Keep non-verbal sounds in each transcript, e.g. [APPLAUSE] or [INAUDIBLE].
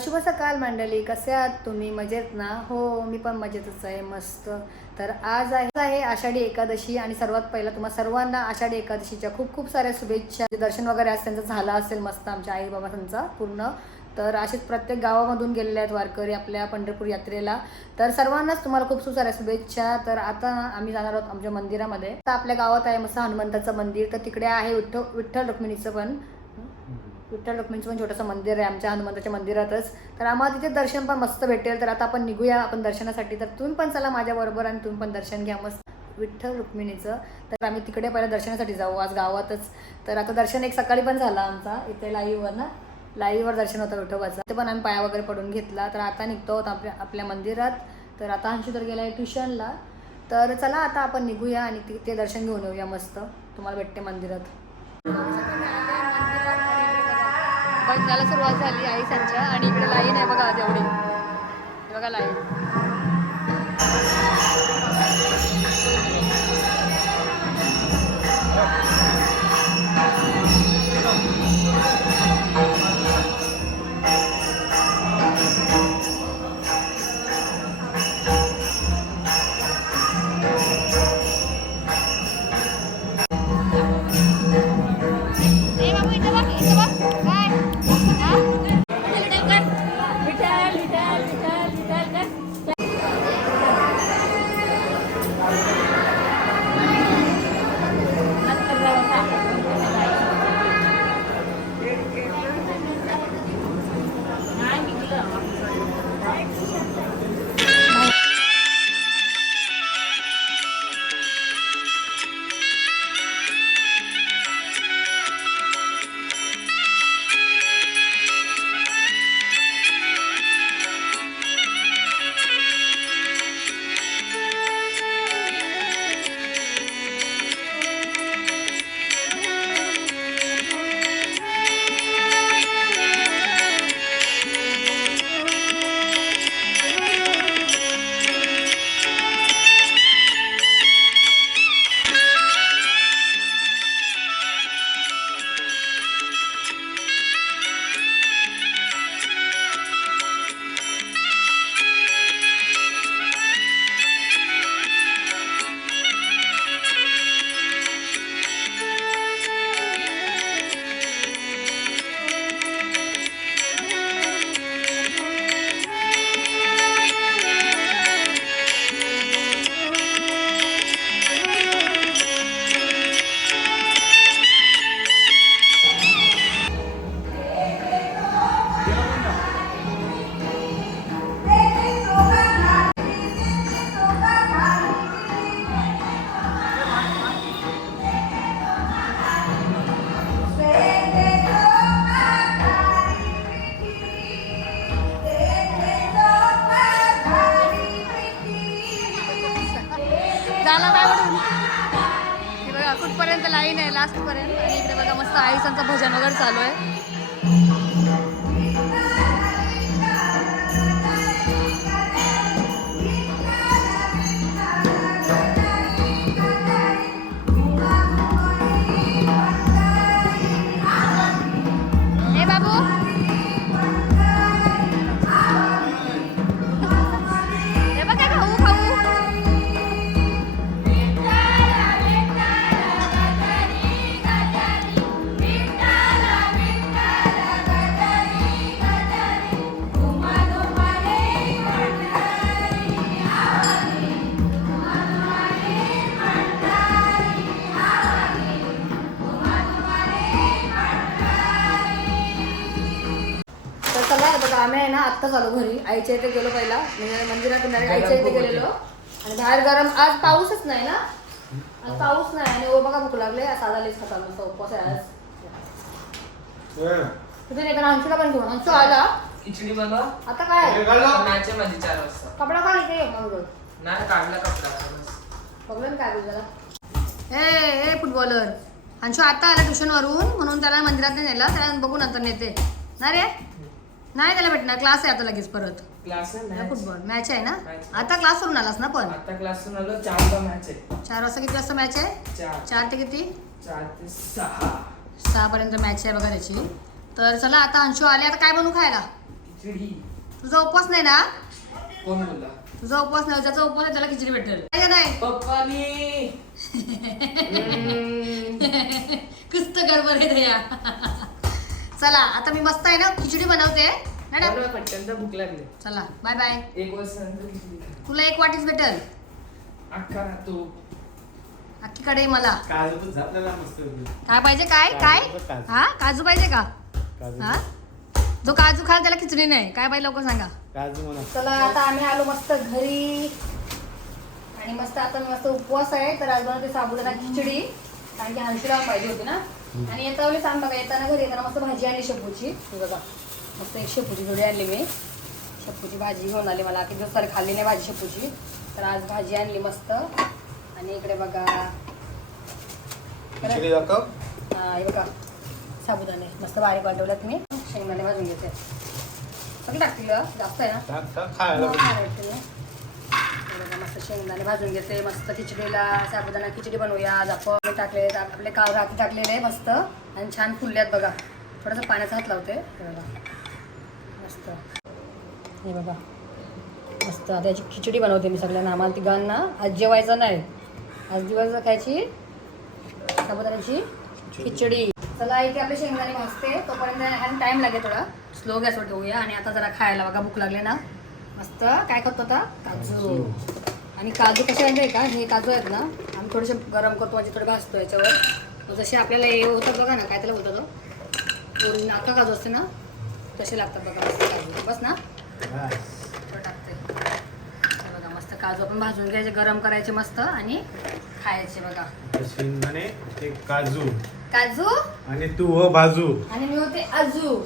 शुभ सकाळ मंडळी कसे आहात तुम्ही? मजेत ना? हो मी पण मजेतच आहे मस्त. तर आज आहे आहे आषाढी एकादशी आणि सर्वात पहिला तुम्हा सर्वांना आषाढी एकादशीच्या खूप खूप साऱ्या शुभेच्छा. दर्शन वगैरे आज त्यांचं झालं असेल मस्त आमच्या आई बाबांचा पूर्ण. तर असेच प्रत्येक गावामधून गेलेले आहेत वारकरी आपल्या पंढरपूर यात्रेला. तर सर्वांनाच तुम्हाला खूप खूप साऱ्या शुभेच्छा. तर आता आम्ही जाणार आहोत आमच्या मंदिरामध्ये. तर आपल्या गावात आहे मस्त हनुमंताचं मंदिर. तर तिकडे आहे विठ्ठल विठ्ठल रुक्मिणीचं पण. विठ्ठल रुक्मिणीचं पण छोटंसं मंदिर आहे आमच्या हनुमंताच्या मंदिरातच. तर आम्हाला तिथे दर्शन पण मस्त भेटेल. तर आता आपण निघूया आपण दर्शनासाठी. तर तुम्ही पण चला माझ्याबरोबर आणि तुम्ही पण दर्शन घ्या मस्त. विठ्ठल रुक्मिणीचं. तर आम्ही तिकडे पहिल्या दर्शनासाठी जाऊ आज गावातच. तर आता दर्शन एक सकाळी पण झाला आमचा. इथे लाईव्हवर ना. लाईव्हवर दर्शन होतं विठोबाचं. ते पण आम्ही पाया वगैरे पडून घेतला. तर आता निघतो आहोत आपल्या आपल्या मंदिरात. तर आता अंशू तर गेला आहे ट्युशनला. तर चला आता आपण निघूया आणि तिथे ते दर्शन घेऊन येऊया मस्त. तुम्हाला भेटते मंदिरात. पण त्याला सुरुवात झाली आई संच्या आणि इकडे लाईन आहे बघा आज एवढी बघा लाईन. झाला काय म्हणून. हे बघा कुठपर्यंत लाईन आहे लास्ट पर्यंत. आणि इकडे बघा मस्त आईसांचं भजन वगैरे चालू आहे. आत्ताच आलो घरी. आईच्या इथे गेलो पहिला. म्हणजे मंदिरात direct आईच्या इथे गेलेलो. आणि बाहेर गरम आज पाऊसच नाही ना? आज पाऊस नाही आणि ओ बघा भूक लागले. साधा लेस खाता उपवास आहे आज. तिथे नाही पण अंशूला पण घेऊन. अंशू आला. खिचडी बनवा. आता काय? माझी चार वाजता. कपडा काढ इथे मग नाही काढला कपडा. बघलं काय बोल त्याला. ए ए फुटबॉलर अंशू आता आला ट्युशन वरून म्हणून त्याला मंदिरात नाही नेलं. त्याला बघू नंतर नेते. ना रे? नाही त्याला भेटणार. क्लास आहे आता लगेच परत. क्लास. फुटबॉल मॅच आहे ना? Match. आता क्लास वरून आलास ना पण? आता क्लासून आलो चारला मॅच आहे. चार वाजता किती वाजता मॅच आहे? चार. चार ते किती? चार ते सहा. सहा पर्यंत मॅच आहे बघा त्याची. तर चला आता अंशू आले आता काय बनवू खायला? खिचडी. तुझा उपवास नाही ना? कोण बोलला? तुझा उपवास नाही ज्याचा उपवास आहे त्याला खिचडी भेटेल. आहे का नाही? पप्पानी [LAUGHS] [LAUGHS] कुस्त गडबड आहे दया चला आता मी मस्त आहे ना खिचडी बनवते. ना? ना? पटकन तर भूक लागली. चला बाय बाय एक. तुला एक वाटीच भेटेल. अख्खा तू. अख्खीकडे मला. काजू तर झापलेला मस्त काय पाहिजे काय? काय? काजू. हा? काजू पाहिजे का? काजू. हा? जो काजू खाल त्याला खिचडी नाही. काय पाहिजे लोक सांगा. काजू म्हणा. चला आता आम्ही आलो मस्त घरी. आणि मस्त आता मस्त उपवास आहे तर आज बनवते साबुदाणा खिचडी. कारण की हंशीला पाहिजे होती ना. आणि येता वेळी सांग बघा येताना घरी येताना मस्त भाजी आणली शेपूची. बघा मस्त एक शेपूची जोडी आणली मी. शेपूची भाजी घेऊन आली मला किती दिवस सारी खाल्ली नाही भाजी शेपूची. तर आज भाजी आणली मस्त. आणि इकडे बघा खिचडी दाखव. हा हे बघा साबुदाणे. मस्त बारीक वाटवल्यात मी. शेंगदाणे भाजून घेते. सगळं टाकतील? जास्त आहे ना? टाक टाक खायला हा, ना. भाजून घेते मस्त खिचडीला साबुदाणा खिचडी बनवूया जापं टाकले आपले काव राखी टाकलेले आहे मस्त. आणि छान फुलल्यात बघा. थोडंसं पाण्याचा हात लावते. बघा. मस्त. हे बघा. मस्त. आता याची खिचडी बनवते मी सगळ्यांना. आम्हाला तिघांना आज जेवायचं नाही. आज दिवस खायची साबुदाण्याची खिचडी. चला इथे आपले शेंगदाणे भाजते. तोपर्यंत टाइम लागेल थोडा. स्लो गॅसवर ठेवूया आणि आता जरा खायला बघा भूक लागले ना. मस्त. काय करतो आता? काजू. आणि काजू कसे आहेत का? हे काजू आहेत ना आम्ही थोडेसे गरम करतो म्हणजे थोडे भाजतो याच्यावर. जसे आपल्याला हे होतं बघा ना काय त्याला होतं तो नाका काजू असते ना तसे लागतात बघा मस्त काजू. बस ना. थोडं टाकते. बघा मस्त काजू आपण भाजून घ्यायचे गरम करायचे मस्त आणि खायचे बघा. शेंगदाणे ते काजू. काजू? आणि तू हो बाजू आणि मी होते आजू.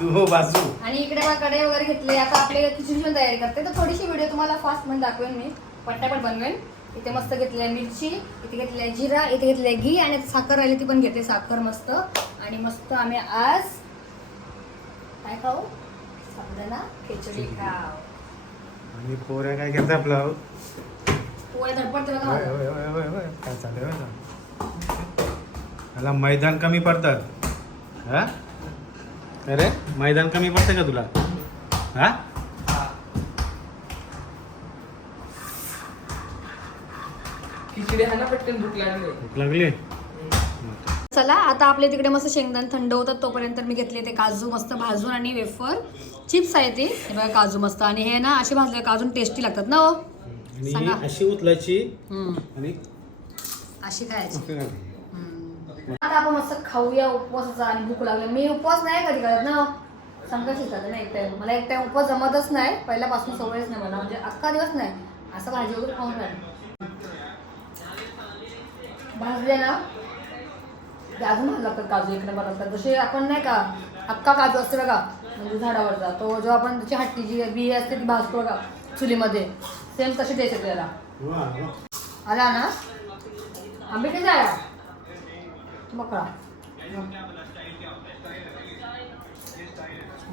तू हो बाजू. आणि इकडे बघा कडे वगैरे घेतले. आता आपले खिचडी पण तयारी करते. तर थोडीशी व्हिडिओ तुम्हाला फास्टमध्ये दाखवेन मी. पट्टापट बनवेन. इथे मस्त घेतली आहे मिरची इथे घेतली आहे जिरा इथे घेतली आहे घी आणि साखर राहिली ती पण घेते साखर मस्त. आणि मस्त आम्ही आज काय खाऊ? साबुदाणा खिचडी खाऊ. आणि पोऱ्या काय करते आपला? पोळे धडपडते बघा होय, माझं. होय, होय, होय, होय. काय मैदान कमी पडतात. हा? अरे मैदान कमी पडतं का तुला? हा? खिचडी हा ना पटकन भूक लागली. भूक लागली? चला आता आपले तिकडे मस्त शेंगदाणे थंड होतात तोपर्यंत मी घेतले ते काजू मस्त भाजून आणि वेफर चिप्स आहे ते. हे बघा काजू मस्त. आणि हे ना असे भाजले काजून टेस्टी लागतात ना हो? आणि सांगा. अशी हम्म. आणि अशी खायची. आता आपण मस्त खाऊया उपवासाचा आणि भूक लागली. मी उपवास नाही कधी करत ना. संकट येतात ना एक टाइम मला एक टाइम उपवास जमतच नाही. पहिल्यापासून सवयच नाही मला. म्हणजे अख्खा दिवस नाही. असं भाजी वगैरे खाऊन राहील. भाजले ना ते अजून भाजला लागतात काजू एक नंबर असतात जसे आपण नाही का अख्खा काजू असते बघा म्हणजे झाडावरचा. तो जेव्हा आपण त्याची हट्टी जी बी असते ती भाजतो बघा चुलीमध्ये. सेम तशी येते त्याला. आला ना? आंबे किती आया बघा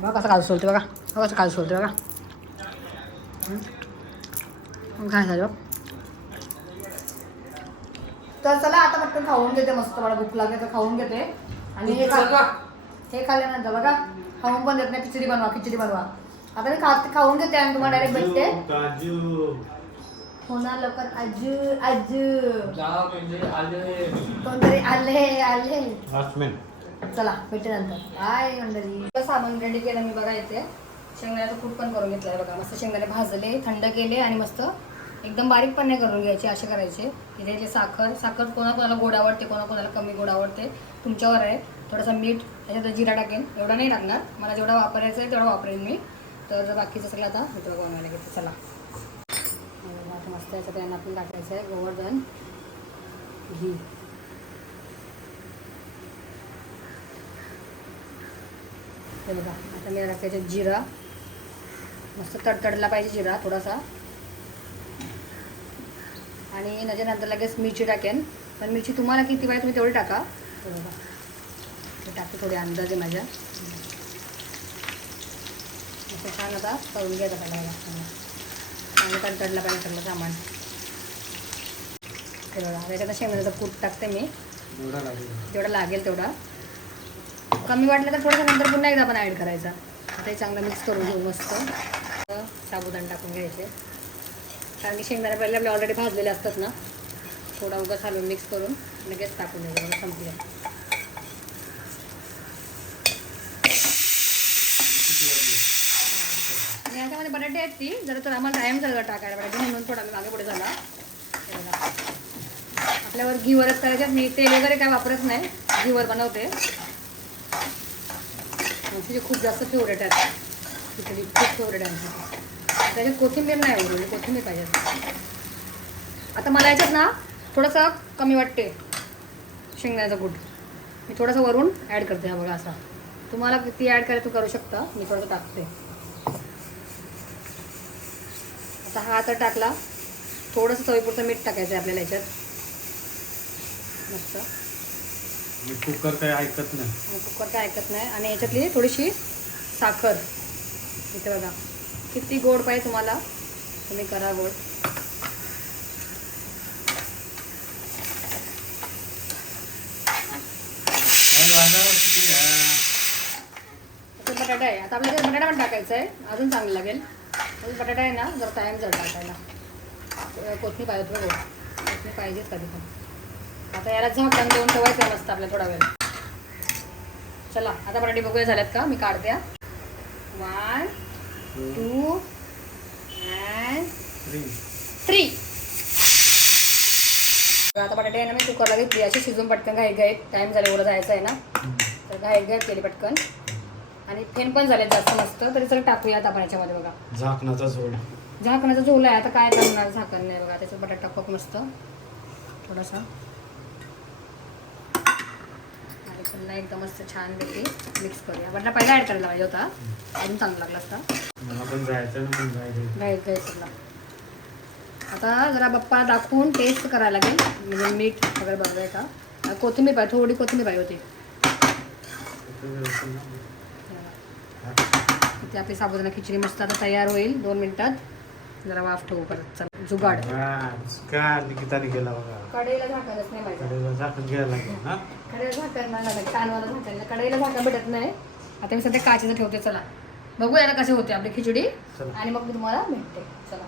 बघा कसं काजू सोलते बघा. बघा कसं काजू सोलते बघा. काय झालं तर चला आता पटकन खाऊन घेते मस्त. मला भूक लागते तर खाऊन घेते. आणि हे खा हे खाल्ल्यानंतर बघा खाऊन पण देत नाही खिचडी बनवा खिचडी बनवा. आता मी खा खाऊन घेते आणि तुम्हाला डायरेक्ट भेटते. होणार लवकर. आजू आजू. जाव म्हणजे आले. कोणतरी आले आले. चला भेटे नंतर. काय मंडळी. सामान रेडी केलं मी बघा इथे. शेंगदाण्याचं कूट पण करून घेतलंय बघा. मस्त शेंगदाणे भाजले थंड केले आणि मस्त एकदम बारीक पण नाही करून घ्यायचे असे करायचे. इथे जे साखर साखर कोणा कोणाला गोड आवडते कोणा कोणाला कमी गोड आवडते तुमच्यावर आहे. थोडासा मीठ त्याच्यात जिरा टाकेन. एवढा नाही टाकणार मला जेवढा वापरायचं आहे तेवढा वापरेन मी. तर बाकीचं सगळं आता मी तुला बनवायला घेते चला. मस्त याचं पॅन आपण टाकायचं आहे. गोवर्धन घी. हे बघा आता मी टाकायचं जिरा. मस्त तडतडला पाहिजे जिरा थोडासा. आणि त्याच्यानंतर लगेच मिरची टाकेन. पण मिरची तुम्हाला किती पाहिजे तुम्ही तेवढी टाका. हे बघा. मी टाकते थोडी अंदाजे माझ्या. असं छान आता करून घ्यायचं टाकायला आणि तडतडला पाहिजे सगळं सामान. हे बघा त्याच्यात शेंगदाण्याचं कूट टाकते मी. जेवढा लागेल तेवढा. कमी वाटलं तर थोडंसं नंतर पुन्हा एकदा आपण ॲड करायचा. हे चांगलं मिक्स करून घेऊ मस्त. साबुदाणा टाकून घ्यायचे. कारण की शेंगदाणे पहिले आपले ऑलरेडी भाजलेले असतात ना. थोडा उगाच हलवून मिक्स करून लगेच टाकून द्यायचं संपले. आणि याच्यामध्ये बटाटे आहेत ती. जरा तर आम्हाला टाईम झाला टाकायला बटाटे म्हणून थोडा मागे पुढे झाला. आपल्यावर बघा. आपल्यावर घीवरच करायच्यात मी तेल वगैरे काय वापरत नाही. घीवर बनवते. तिचे खूप जास्त फेवरेट आहेत. खिचडी खूप फेवरेट आहे त्याच्यात कोथिंबीर नाही उरली म्हणजे कोथिंबीर पाहिजे आता मला याच्यात ना थोडंसं कमी वाटते. शेंगदाण्याचं कूट. मी थोडंसं वरून ॲड करते हा बघा असा. तुम्हाला किती ॲड करायचं करू शकता. मी थोडंसं टाकते. आता हा आता टाकला. थोडंसं चवीपुरतं मीठ टाकायचं आहे आपल्याला याच्यात. मस्त. मी कुकर काही ऐकत नाही. कुकर काय ऐकत नाही. आणि याच्यातली थोडीशी साखर. इथे बघा. किती गोड पाहिजे तुम्हाला. तुम्ही करा गोड. काय किती आहे? आता बटाटा आहे. आता आपल्याला बटाटा पण टाकायचा आहे. अजून चांगलं लागेल. बटाटा आहे ना जर टाईम जर टाकायला. अं, कोथमीर पाहिजे बघ. कोथमीर पाहिजेच कधी पण. आता याला झाकण देऊन ठेवायचं आहे मस्त आपल्या थोडा वेळ. चला आता बटाटे बघूया झाल्यात का? मी काढते वन टू अँड. थ्री आता बटाटे आहे ना मी कुकरला घेतली. अशी शिजून पटकन घाईत घाईत टाईम झाले एवढं जायचं आहे ना. तर घाईत घाईत केली पटकन. आणि फेन पण झाले जास्त मस्त तरी सगळं टाकूयात आपण याच्यामध्ये बघा. झाकणाचा सोड झाकणाचा झोला आहे आता काय करणार झाकण नाही बघा त्याच्यात बटाटा टाकू मस्त. थोडासा. आणि पुन्हा एकदम मस्त छान पैकी मिक्स करूया. बटाटा पहिला ॲड करायला पाहिजे होता. अजून चांगला लागला असता. मला पण जायचं ना जायचं आता जरा बप्पा दाखवून टेस्ट करायला लागेल. म्हणजे मीठ वगैरे आहे का कोथिंबीर पाहिजे थोडी कोथिंबीर पाहिजे होती. इथे आपली साबुदाणा खिचडी मस्त आता तयार होईल दोन मिनिटात. जरा वाफ ठेवू परत चला. जुगाड. काय निकिताने बघा. कढईला झाकणच नाही पाहिजे. कडेला झाकण घ्यायला लागेल हा? कढईला झाकण नाही लागत कानवाला झाकण कढईला झाकण भेटत नाही. आता मी सध्या काचेचं ठेवते चला. बघूया कशी होते आपली खिचडी. चला. आणि मग मी तुम्हाला भेटते. चला.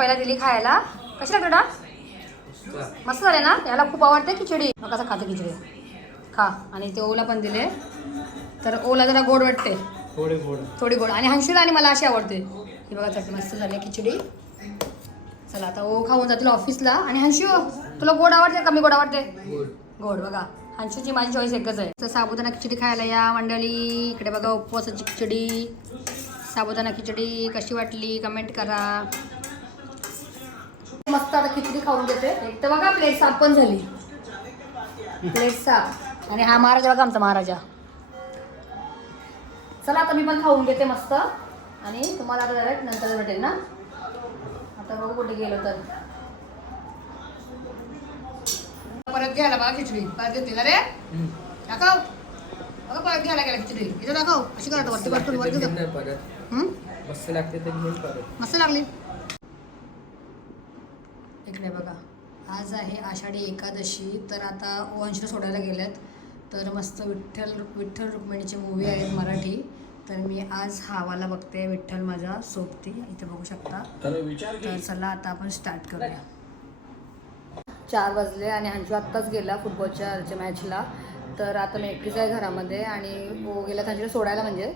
पहिला दिली खायला. कशी लागते ना मस्त झाले ना? याला खूप आवडते खिचडी. मग कसं खाते खिचडी. खा. आणि ते ओला पण दिले. तर ओला जरा गोड वाटते. थोडे गोड. थोडी गोड. आणि हंशूला आणि मला अशी आवडते. ही बघा चटणी मस्त झाली खिचडी. चला आता ओ खाऊन जातील ऑफिसला. आणि हंशू तुला गोड आवडते का कमी गोड आवडते? गोड. गोड. बघा हंशूची माझी चॉईस एकच आहे. तर साबुदाणा खिचडी खायला या मंडळी. इकडे बघा उपवासाची खिचडी. साबुदाणा खिचडी कशी वाटली? कमेंट करा. मस्त आता खिचडी खाऊन घेते. एक तर बघा प्लेट साफ पण झाली. प्लेट साफ. आणि हा महाराजा बघा आमचा महाराजा. चला आता मी पण खाऊन घेते मस्त. आणि तुम्हाला आता डायरेक्ट नंतर भेटेल ना? आता बघू कुठे गेलो तर. परत घ्यायला बघा खिचडी. परत देतील अरे दाखव. बघा परत घ्यायला गेला खिचडी. इथं दाखव. अशी करतो वरती वरतून वरती परत? मस्त लागते मस्त लागली. इकडे बघा. आज आहे आषाढी एकादशी तर आता वंशला सोडायला गेल्यात तर मस्त विठ्ठल विठ्ठल रुक्मिणीची मूवी आहे मराठी. तर मी आज हावाला बघते विठ्ठल माझा सोबती. इथे बघू शकता. तर चला आता आपण स्टार्ट करूया. चार वाजले आणि हंशू आत्ताच गेला फुटबॉलच्या मॅचला तर आता मी एकटीच आहे घरामध्ये आणि वो गेला हंजीला सोडायला म्हणजे.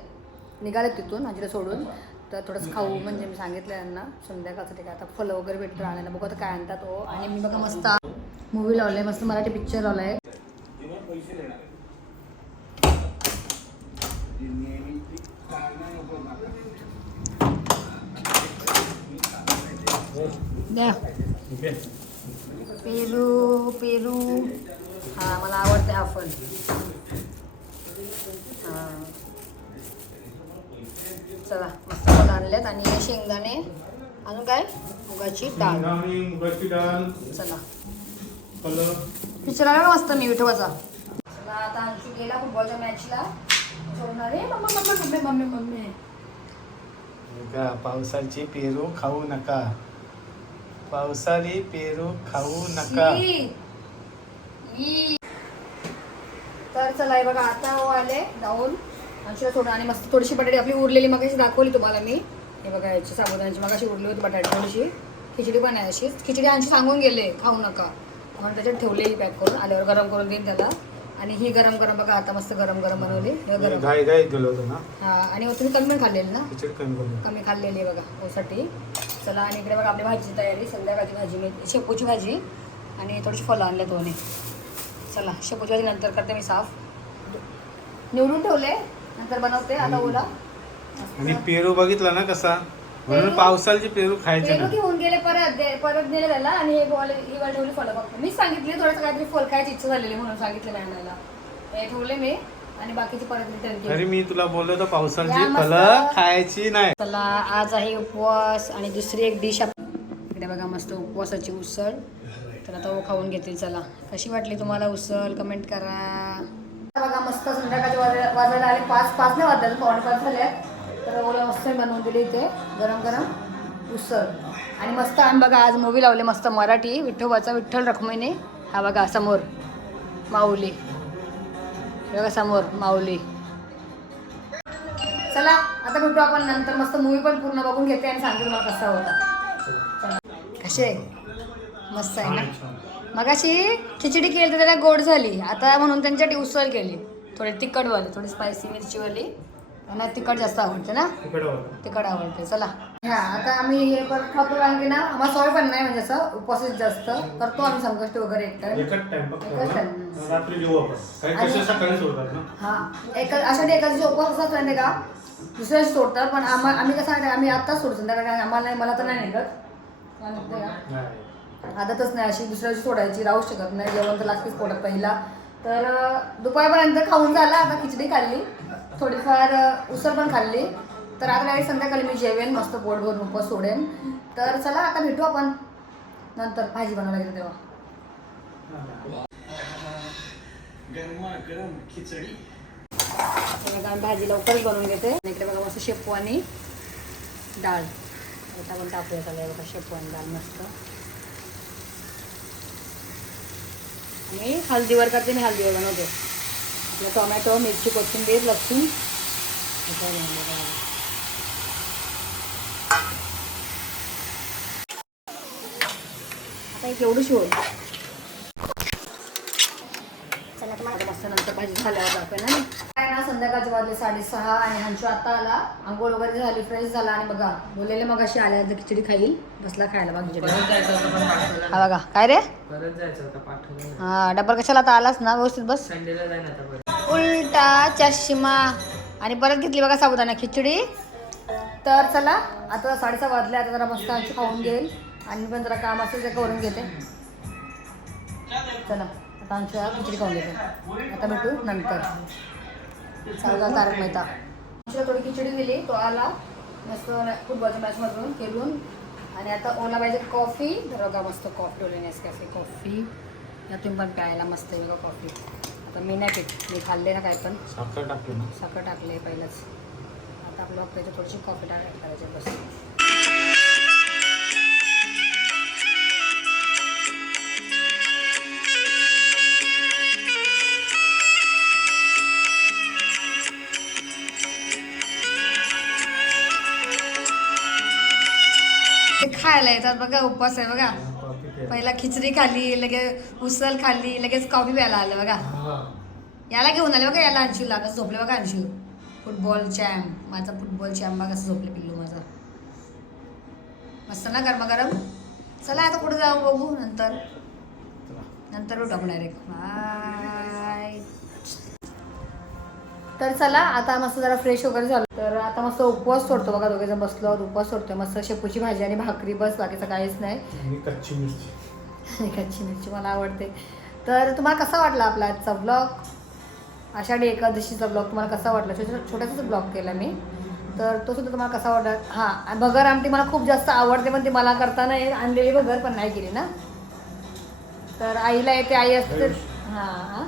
निघाले तिथून हंजीला सोडून. तर थोडंसं खाऊ म्हणजे मी सांगितलं यांना संध्याकाळचं ठीक आहे. आता फलं वगैरे भेटतं आणायला बघू आता काय आणतात. हो आणि मी बघा मस्त मूवी लावले मस्त मराठी पिक्चर लावलाय. द्या. पेरू पेरू. हा मला आवडते हा फल. हा. चला मस्त फल आणलेत आणि शेंगदाणे अजून काय? मुगाची डाळ. मुगाची डाळ चला. आला मस्त मी विठोबाचा चला आता अंशू गेला फुटबॉलच्या मॅचला आले mummy mummy mummy mummy mummy. का पावसाची पेरू खाऊ नका. पावसाळी पेरू खाऊ नका. तर चला बघा आता हो आले जाऊन. अंशूला सोडून आणि मस्त थोडीशी बटाटी आपली उरलेली मग दाखवली तुम्हाला मी. हे बघा याची साबुदाण्याची मग अशी उरली होती बटाटी थोडीशी. खिचडी पण आहे अशीच. खिचडी अंशू सांगून गेले खाऊ नका. म्हणून त्याच्यात ठेवलेली पॅक करून आल्यावर गरम करून देईन त्याला. आणि ही गरम गरम बघा आता मस्त गरम गरम बनवली. हे गरम ना? हा आणि तुम्ही कमी पण खाल्लेली ना? कमी खाल्लेली आहे बघा ओसाठी चला आणि इकडे बघा आपली भाजीची तयारी. संध्याकाळची भाजी मी शेपूची भाजी आणि थोडीशी फळं आणल्या दोन्ही. चला शेपूची भाजी नंतर करते मी साफ. निवडून ठेवले? नंतर बनवते आता ओला. आणि पेरू बघितला ना कसा? म्हणून पेरू? पावसाळची पेरू खायचे पेरू ना. घेऊन गेले परत दे- परत दिले त्याला आणि हे बॉल ही वाल ठेवली फळं बघतो. मीच सांगितली थोडंसं काहीतरी फळ खायची इच्छा झालेली म्हणून सांगितलं मी आणायला हे ठेवले मी आणि बाकीची परत रिटर्न केली. अरे मी तुला बोललो होतो पावसाळची या मस्त. फळं खायची नाही. चला आज आहे उपवास आणि दुसरी एक डिश इकडे बघा मस्त उपवासाची उसळ. तर आता ओ खाऊन घेतील चला. कशी वाटली तुम्हाला उसळ? कमेंट करा. बघा मस्त संध्याकाळचे वाजा- वाजायला आले. पाच पाच नाही वाजले पावणे पाच झाले तर ओला मस्त बनवून दिली इथे. गरम गरम. उसळ. आणि मस्त आम्ही बघा आज मूवी लावले मस्त मराठी. विठ्ठोबाचा विठ्ठल रखुमाईने. हा बघा समोर. माऊली. हे बघा समोर. माऊली. चला आता भेटू आपण नंतर. मस्त मूवी पण पूर्ण बघून घेते आणि सांगते तुम्हाला कसा होता. चला. कसे? मस्त आहे ना? मगाशी खिचडी केली तर त्याला गोड झाली. आता म्हणून त्यांच्यासाठी उसळ केली. थोडी तिखटवाली थोडी स्पायसी मिरचीवाली. त्यांना तिखट जास्त आवडते ना? तिखट आवडते. चला. हा आता आम्ही हे खातो कारण की ना? आम्हाला सवय पण नाही म्हणजे असं उपवास जास्त. करतो आम्ही संकष्टी वगैरे हा? एक आषाढी एकादशी उपवास असतात माहिती का? दुसऱ्या दिवशी सोडतात पण आम्हा आम्ही कसं आहे आम्ही आत्ताच सोडतो. कारण आम्हाला नाही मला तर नाही निघत. आदतच नाही अशी दुसऱ्या दिवशी सोडायची राहू शकत नाही जेवण तर लागतेच पोटात पहिला. तर दुपारपर्यंत खाऊन झाला आता खिचडी खाल्ली. थोडीफार उसळ पण खाल्ली. तर आता काही संध्याकाळी मी जेवेन मस्त पोट भरून उपवास सोडेन. तर चला आता भेटू आपण. नंतर भाजी बनवायला गेलो तेव्हा. आम्ही भाजी लवकरच बनवून घेते. इकडे बघा मस्त शेपू आणि डाळ. आता पण टाकूया त्याला बघा शेपू आणि डाळ मस्त. आणि हळदीवर करते मी हळदीवर बनवते आपलं टोमॅटो मिरची कोथिंबीर लसूण. हे आता एक एवढं होईल चला तुम्हाला मस्त नंतर भाजी झाल्यावर दाखवेन ना? मी. काय ना संध्याकाळचे वाजले साडेसहा आणि हंचू आता आला. आंघोळ वगैरे झाली फ्रेश झाला आणि बघा बोललेले मग अशी आल्या तर खिचडी खाईल. बसला खायला पाठवलं हा बघा. काय रे. हा डबल कशाला आता आलास ना? व्यवस्थित बस. उलटा चष्मा. आणि परत घेतली बघा साबुदाणा खिचडी. तर चला आता साडेसहा वाजले आता जरा मस्त आमची खाऊन घेईल. आणि पण जरा काम असेल ते करून घेते. चला. आमची खिचडी खाऊन घेते. आता भेटू नंतर. चालला तारक मेहता. आमच्याला थोडी खिचडी दिली तो आला. मस्त फुटबॉलच्या मॅचमधून खेळून. आणि आता ओला पाहिजे कॉफी बघा मस्त कॉफी ठेवली कॅफे कॉफी या तुम्ही पण प्यायला मस्त बघा कॉफी आता मी नाही पित. मी खाल्ले ना काय पण. साखर टाकली साखर टाकले पहिलंच. आता आपलं त्याच्यात थोडीशी कॉफी टाक करायची बस. ते खायला येतात बघा उपवास आहे बघा. पहिला खिचडी खाल्ली लगेच उसळ खाल्ली लगेच कॉफी प्यायला आलं बघा. याला घेऊन आले बघा याला अंशूला कसं झोपले बघा अंशू फुटबॉल चॅम्प माझा फुटबॉल चॅम्प बघा कसं झोपले पिल्लू माझा. मस्त ना गरम गरम चला आता कुठे जाऊ बघू नंतर. नंतर डायरेक्ट बाय तर चला आता मस्त जरा फ्रेश वगैरे झालं. तर आता मस्त उपवास सोडतो बघा दोघे जण बसलो उपवास सोडतोय. मस्त शेपूची भाजी आणि भाकरी बस बाकीचं काहीच नाही. कच्ची मिरची. कच्ची मिरची मला आवडते. तर तुम्हाला कसा वाटला आपला आजचा ब्लॉग आषाढी एकादशीचा ब्लॉग तुम्हाला कसा वाटला? छोटा छोटासाच ब्लॉग केला मी. तर तो सुद्धा तुम्हाला कसा वाटला? हां भगर आमटी मला खूप जास्त आवडते पण ती मला करता नाही. आणलेली भगर पण नाही केली ना. तर आईला येते आई असते हां हां.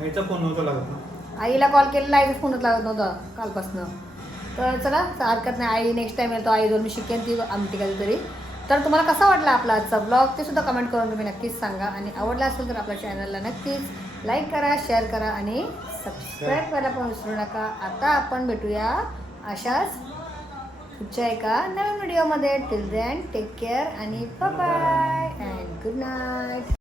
आईचा फोन नव्हता लागत आईला कॉल केलेला आईचा फोनच लागत नव्हता कालपासनं. तर चला हरकत नाही. आई नेक्स्ट टाइम येतो आई दोन मी शिकेन ती आमटी कधीतरी तर तुम्हाला कसा वाटला आपला आजचा ब्लॉग ते सुद्धा कमेंट करून तुम्ही नक्कीच सांगा. आणि आवडला असेल तर आपल्या चॅनलला नक्कीच लाईक करा शेअर करा आणि सबस्क्राईब करायला पण विसरू नका. आता आपण भेटूया अशाच पुढच्या एका नवीन व्हिडिओमध्ये टिल देन टेक केअर आणि बाय अँड गुड नाईट